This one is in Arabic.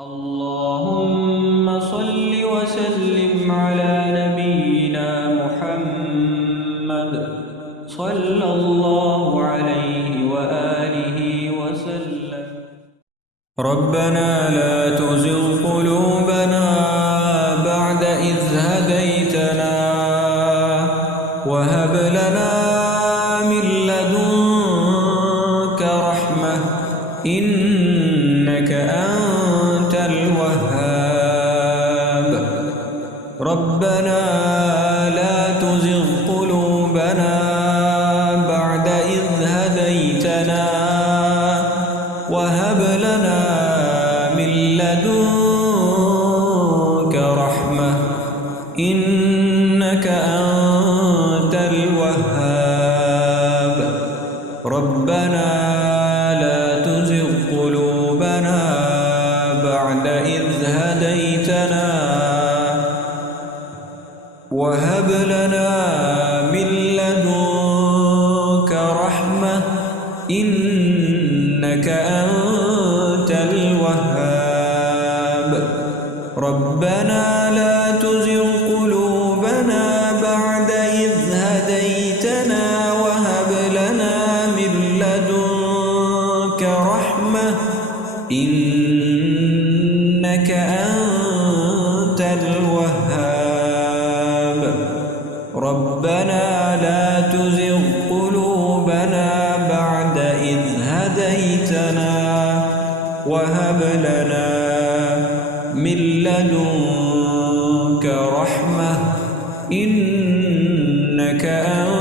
اللهم صل وسلم على نبينا محمد صلى الله عليه وآله وسلم. ربنا لا تزغ قلوبنا بعد إذ هديتنا وهب لنا من لدنك رحمة إنك أنت الوهاب. ربنا لا تزغ قلوبنا بعد إذ هديتنا وهب لنا من لدنك رحمة إنك أنت الوهاب. ربنا لا تزغ قلوبنا بعد إذ هديتنا وهب لنا من لدنك رحمة إنك أنت الوهاب. ربنا لا تزغ قلوبنا بعد إذ هديتنا وهب لنا من لدنك رحمة إنك أنت الوهاب. ربنا لا تزغ قلوبنا بعد إذ هديتنا وهب لنا من لدنك رحمة إنك أنت